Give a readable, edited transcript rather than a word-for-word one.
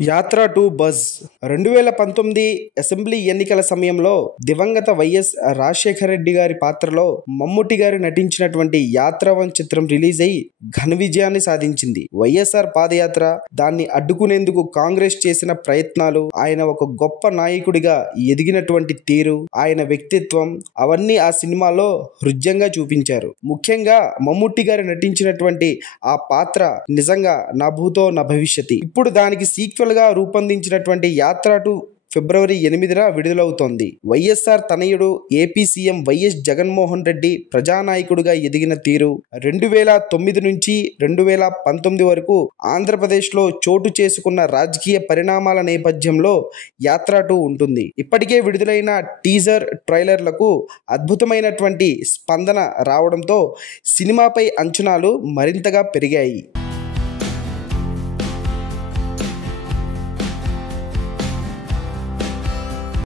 యాత్ర to buzz 2019 assembly ఎన్నికల సమయంలో దివంగత వైఎస్ రాజశేఖర రెడ్డి గారి పాత్రలో మమ్ముట్టి గారు నటించినటువంటి యాత్ర 1 చిత్రం రిలీజ్ అయి ఘన విజయాన్ని సాధించింది. వైఎస్ఆర్ పాదయాత్ర, దాన్ని అడ్డుకునేందుకు కాంగ్రెస్ చేసిన ప్రయత్నాలు, ఆయన ఒక గొప్ప నాయకుడిగా ఎదిగినటువంటి తీరు, ఆయన వ్యక్తిత్వం అవన్నీ ఆ సినిమాలో హృద్యంగా చూపించారు. ముఖ్యంగా మమ్ముట్టి గారు నటించినటువంటి ఆ పాత్ర నిజంగా నా భూతో నా భవిష్యతి. ఇప్పుడు దానికి సీక్వెల్ గా రూపొందించినటువంటి యాత్ర టు ఫిబ్రవరి 8న విడుదలవుతోంది. వైఎస్ఆర్ తనయుడు AP CM YS Jaganmohan Reddy ప్రజానాయకుడిగా ఎదిగిన తీరు 2009 నుంచి 2019 వరకు ఆంధ్రప్రదేశ్లో చోటు చేసుకున్న రాజకీయ పరిణామాల నేపథ్యంలో యాత్ర 2 ఉంటుంది. ఇప్పటికే విడుదలైన టీజర్ ట్రైలర్లకు అద్భుతమైనటువంటి స్పందన రావడంతో సినిమాపై అంచనాలు మరింతగా పెరిగాయి.